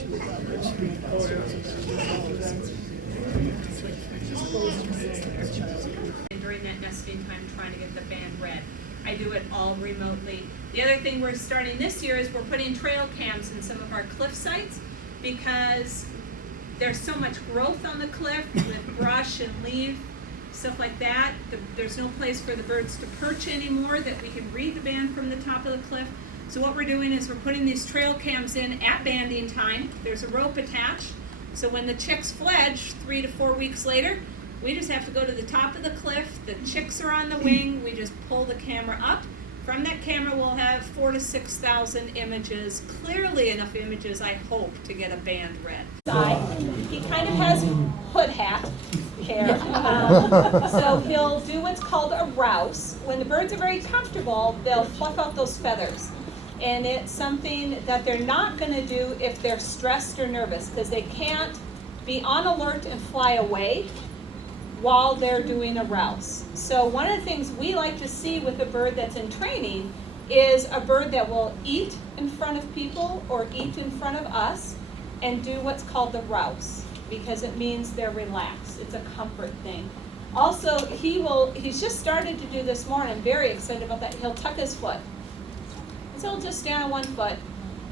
And during that nesting time, trying to get the band red. I do it all remotely. The other thing we're starting this year is we're putting trail cams in some of our cliff sites because there's so much growth on the cliff with brush and leaf, stuff like that. There's no place for the birds to perch anymore that we can read the band from the top of the cliff. So what we're doing is we're putting these trail cams in at banding time. There's a rope attached. So when the chicks fledge 3 to 4 weeks later, we just have to go to the top of the cliff. The chicks are on the wing. We just pull the camera up. From that camera, we'll have 4,000 to 6,000 images, clearly enough images, I hope, to get a band red. He kind of has hood hat hair, so he'll do what's called a rouse. When the birds are very comfortable, they'll fluff out those feathers. And it's something that they're not going to do if they're stressed or nervous, because they can't be on alert and fly away while they're doing a rouse. So one of the things we like to see with a bird that's in training is a bird that will eat in front of people or eat in front of us and do what's called the rouse, because it means they're relaxed. It's a comfort thing. Also, he's just started to do this more, and I'm very excited about that. He'll tuck his foot. So he'll just stand on one foot.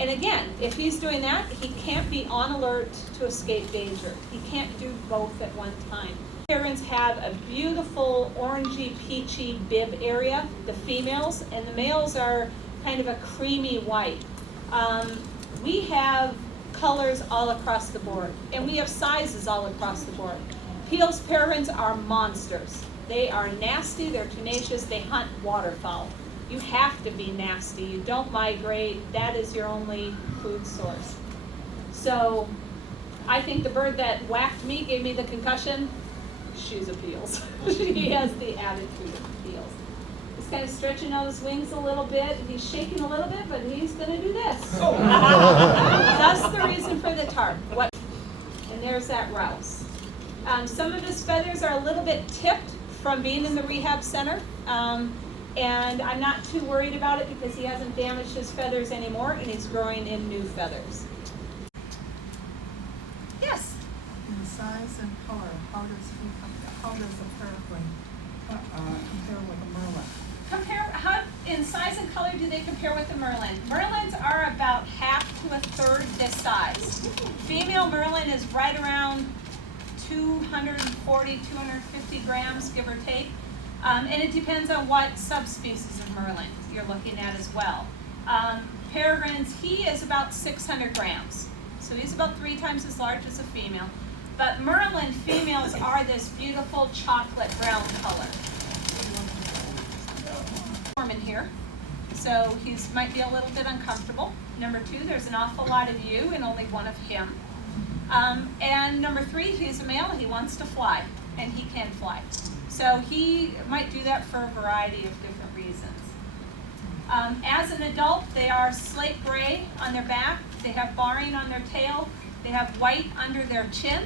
And again, if he's doing that, he can't be on alert to escape danger. He can't do both at one time. Peregrines have a beautiful orangey, peachy bib area, the females, and the males are kind of a creamy white. We have colors all across the board, and we have sizes all across the board. Peel's peregrines are monsters. They are nasty, they're tenacious, they hunt waterfowl. You have to be nasty. You don't migrate. That is your only food source. So I think the bird that whacked me, gave me the concussion, she's a Peel's. She has the attitude of Peel's. He's kind of stretching out his wings a little bit. He's shaking a little bit, but he's going to do this. Oh. That's the reason for the tarp. And there's that rouse. Some of his feathers are a little bit tipped from being in the rehab center. And I'm not too worried about it because he hasn't damaged his feathers anymore, and he's growing in new feathers. Yes? In size and color, how does a peregrine compare with a merlin? How in size and color do they compare with the merlin? Merlins are about half to a third this size. Female merlin is right around 240, 250 grams, give or take. And it depends on what subspecies of merlin you're looking at as well. Peregrines, he is about 600 grams. So he's about 3 times as large as a female. But merlin females are this beautiful chocolate brown color. In here, so he might be a little bit uncomfortable. Number 2, there's an awful lot of you and only one of him. And number 3, he's a male, he wants to fly, and he can fly. So he might do that for a variety of different reasons. As an adult, they are slate gray on their back, they have barring on their tail, they have white under their chin,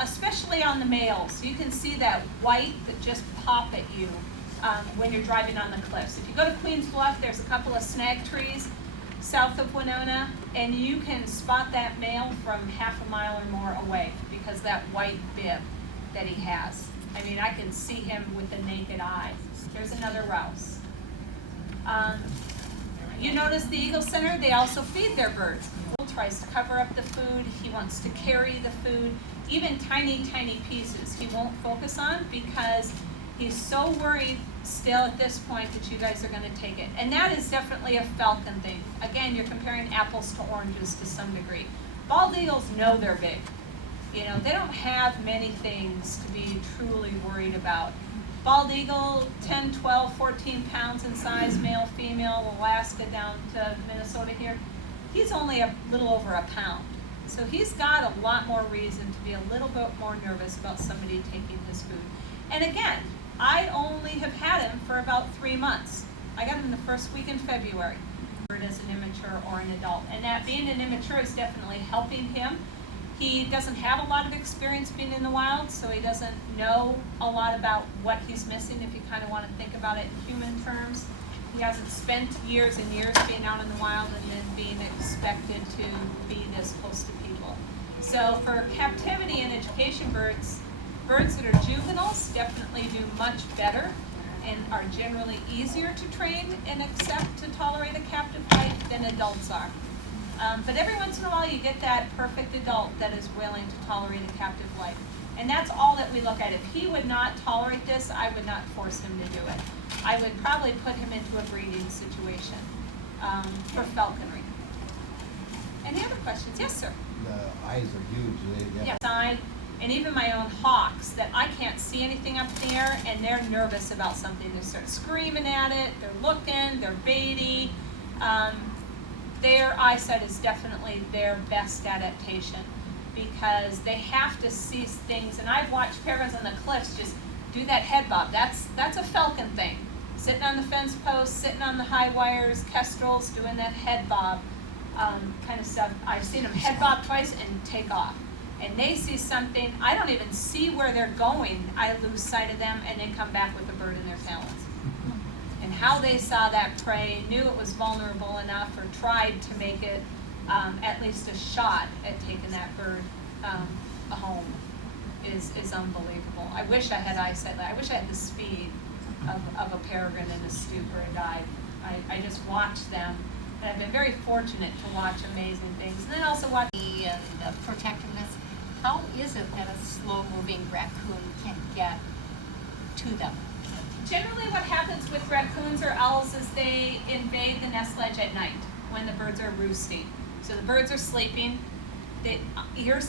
especially on the males. You can see that white that just pop at you when you're driving on the cliffs. If you go to Queens Bluff, there's a couple of snag trees south of Winona, and you can spot that male from half a mile or more away because that white bib that he has. I mean, I can see him with the naked eye. There's another rouse. You notice the Eagle Center, they also feed their birds. He tries to cover up the food. He wants to carry the food, even tiny, tiny pieces he won't focus on because he's so worried still at this point that you guys are going to take it. And that is definitely a falcon thing. Again, you're comparing apples to oranges to some degree. Bald eagles know they're big. You know, they don't have many things to be truly worried about. Bald eagle, 10, 12, 14 pounds in size, male, female, Alaska down to Minnesota here. He's only a little over a pound. So he's got a lot more reason to be a little bit more nervous about somebody taking his food. And again, I only have had him for about 3 months. I got him the first week in February. As an immature or an adult. And that being an immature is definitely helping him. He doesn't have a lot of experience being in the wild, so he doesn't know a lot about what he's missing if you kind of want to think about it in human terms. He hasn't spent years and years being out in the wild and then being exposed expected to be this close to people. So for captivity and education birds, birds that are juveniles definitely do much better and are generally easier to train and accept to tolerate a captive height than adults are. But every once in a while you get that perfect adult that is willing to tolerate a captive life. And that's all that we look at. If he would not tolerate this, I would not force him to do it. I would probably put him into a breeding situation for falconry. Any other questions? Yes, sir. The eyes are huge. Yeah. Side, and even my own hawks that I can't see anything up there, and they're nervous about something. They start screaming at it. They're looking. They're baity. Their eyesight is definitely their best adaptation because they have to see things. And I've watched peregrines on the cliffs just do that head bob. That's a falcon thing. Sitting on the fence post, sitting on the high wires, kestrels doing that head bob kind of stuff. I've seen them head bob twice and take off. And they see something, I don't even see where they're going. I lose sight of them and they come back with a bird in their talons. And how they saw that prey, knew it was vulnerable enough, or tried to make it at least a shot at taking that bird home is unbelievable. I wish I had eyesight. I wish I had the speed of a peregrine in a stoop or a dive. I just watch them, and I've been very fortunate to watch amazing things. And then also watch The protectiveness. How is it that a slow-moving raccoon can get to them? Generally what happens with raccoons or owls is they invade the nest ledge at night when the birds are roosting. So the birds are sleeping. Hearing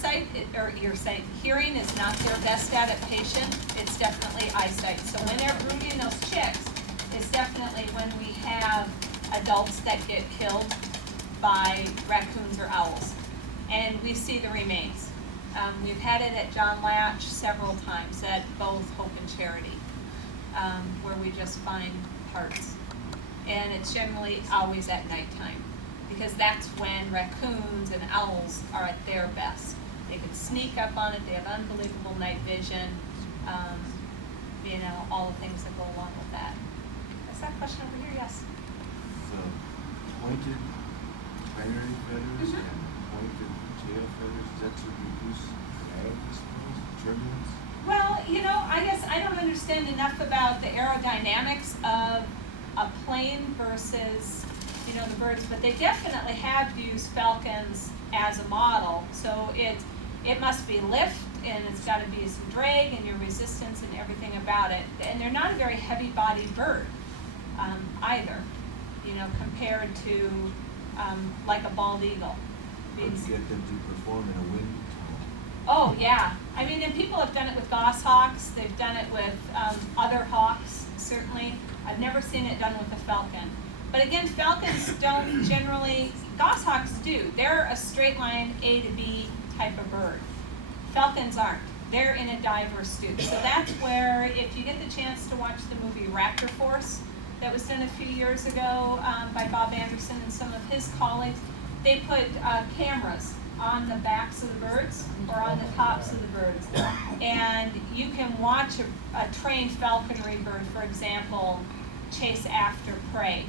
is not their best adaptation. It's definitely eyesight. So when they're brooding those chicks, it's definitely when we have adults that get killed by raccoons or owls. And we see the remains. We've had it at John Latch several times at both Hope and Charity, where we just find parts. And it's generally always at nighttime, because that's when raccoons and owls are at their best. They can sneak up on it, they have unbelievable night vision, all the things that go along with that. Is that question over here? Yes? The pointed primary feathers and pointed tail feathers, is that to reduce drag, I suppose, turbulence? Well, I guess I don't understand enough about the aerodynamics of a plane versus, the birds, but they definitely have used falcons as a model. So it must be lift, and it's got to be some drag and your resistance and everything about it. And they're not a very heavy-bodied bird either, compared to like a bald eagle. How do you get them to perform in a wind tunnel? Oh, yeah. And people have done it with goshawks. They've done it with other hawks, certainly. I've never seen it done with a falcon. But again, falcons don't generally, goshawks do. They're a straight line A to B type of bird. Falcons aren't. They're in a dive or stoop. So that's where, if you get the chance to watch the movie Raptor Force, that was done a few years ago by Bob Anderson and some of his colleagues, they put cameras on the backs of the birds or on the tops of the birds. And you can watch a trained falconry bird, for example, chase after prey.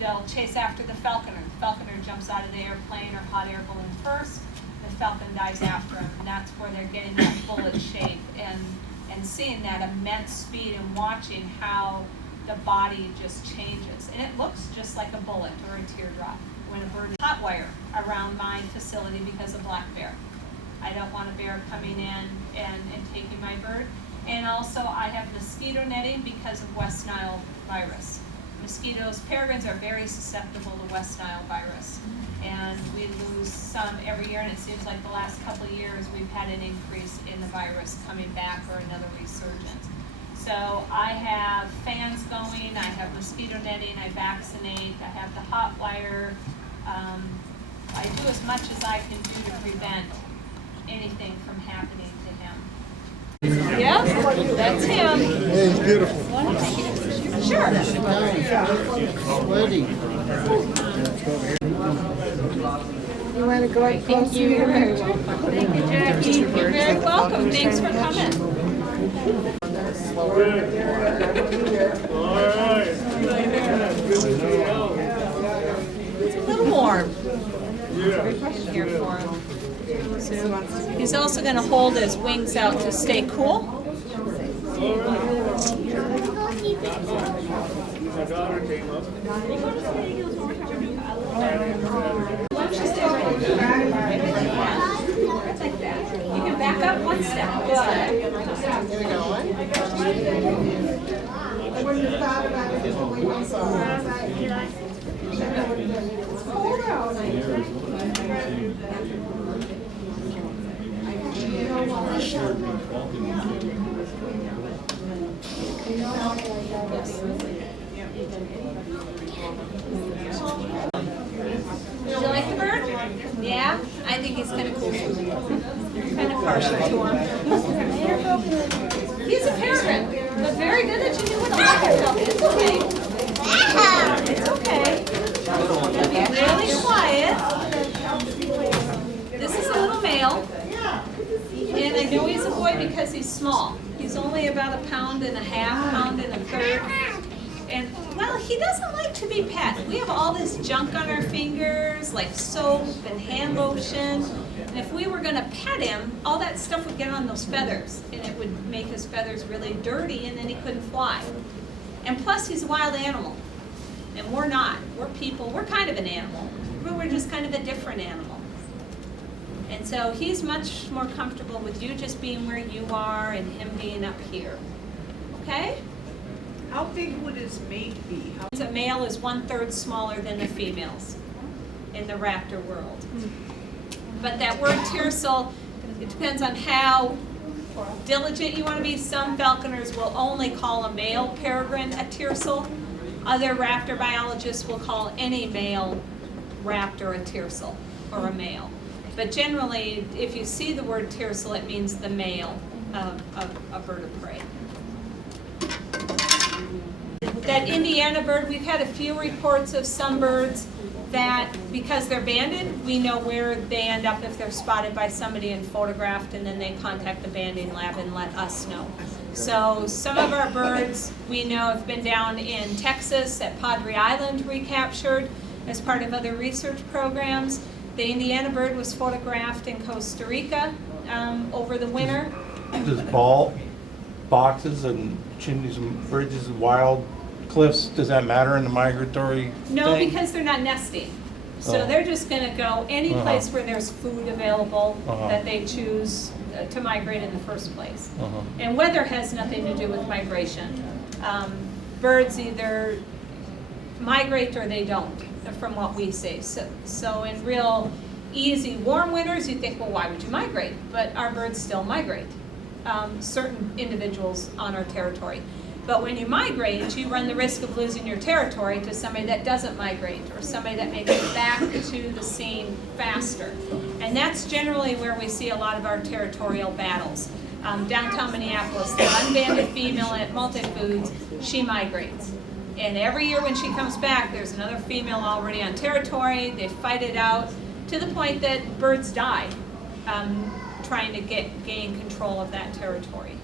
They'll chase after the falconer. The falconer jumps out of the airplane or hot air balloon first. The falcon dives after him, and that's where they're getting that bullet shape and seeing that immense speed and watching how the body just changes. And it looks just like a bullet or a teardrop when a bird is hot wire around my facility because of black bear. I don't want a bear coming in and taking my bird. And also I have mosquito netting because of West Nile virus. Mosquitoes, peregrines are very susceptible to West Nile virus. And we lose some every year, and it seems like the last couple of years we've had an increase in the virus coming back or another resurgence. So I have fans going, I have mosquito netting, I vaccinate, I have the hot wire. I do as much as I can do to prevent anything from happening to him. Yeah, that's him. Yeah, he's beautiful. Sure. Sweaty. You want to go up close? Thank you. You're very welcome. Thank you, Jackie. You're very welcome. Thanks for coming. It's a little warm. warm in here for him. So he's also going to hold his wings out to stay cool. My daughter came up. Like that. You can back up one step. Good. Did you like the bird? Yeah? I think he's kind of cool. Kind of partial to him. He's a peregrine, but very good that you knew what a leopard is. It's okay. It's okay. He'll be really quiet. This is a little male. And I know he's a boy because he's small. He's only about 1.5 pounds, 1.33 pounds. And, well, he doesn't like to be pet. We have all this junk on our fingers, like soap and hand lotion. And if we were going to pet him, all that stuff would get on those feathers. And it would make his feathers really dirty, and then he couldn't fly. And plus, he's a wild animal. And we're not. We're people. We're kind of an animal. But we're just kind of a different animal. And so he's much more comfortable with you just being where you are and him being up here. Okay? How big would his mate be? A male is 1/3 smaller than the females in the raptor world. But that word tiercel, it depends on how diligent you want to be. Some falconers will only call a male peregrine a tiercel. Other raptor biologists will call any male raptor a tiercel or a male. But generally, if you see the word tiercel, it means the male of a bird of prey. That Indiana bird, we've had a few reports of some birds that, because they're banded, we know where they end up if they're spotted by somebody and photographed, and then they contact the banding lab and let us know. So some of our birds we know have been down in Texas at Padre Island recaptured as part of other research programs. The Indiana bird was photographed in Costa Rica over the winter. Does boxes and chimneys and bridges and wild cliffs, does that matter in the migratory No, thing? because they're not nesting. So Oh. they're just going to go any place where there's food available Uh-huh. that they choose to migrate in the first place. Uh-huh. And weather has nothing to do with migration. Birds either migrate or they don't, from what we see. So in real easy warm winters, you think, well, why would you migrate? But our birds still migrate, certain individuals on our territory. But when you migrate, you run the risk of losing your territory to somebody that doesn't migrate or somebody that makes it back to the scene faster. And that's generally where we see a lot of our territorial battles. Downtown Minneapolis, the unbanded female at Multifoods, she migrates. And every year when she comes back, there's another female already on territory. They fight it out to the point that birds die trying to gain control of that territory.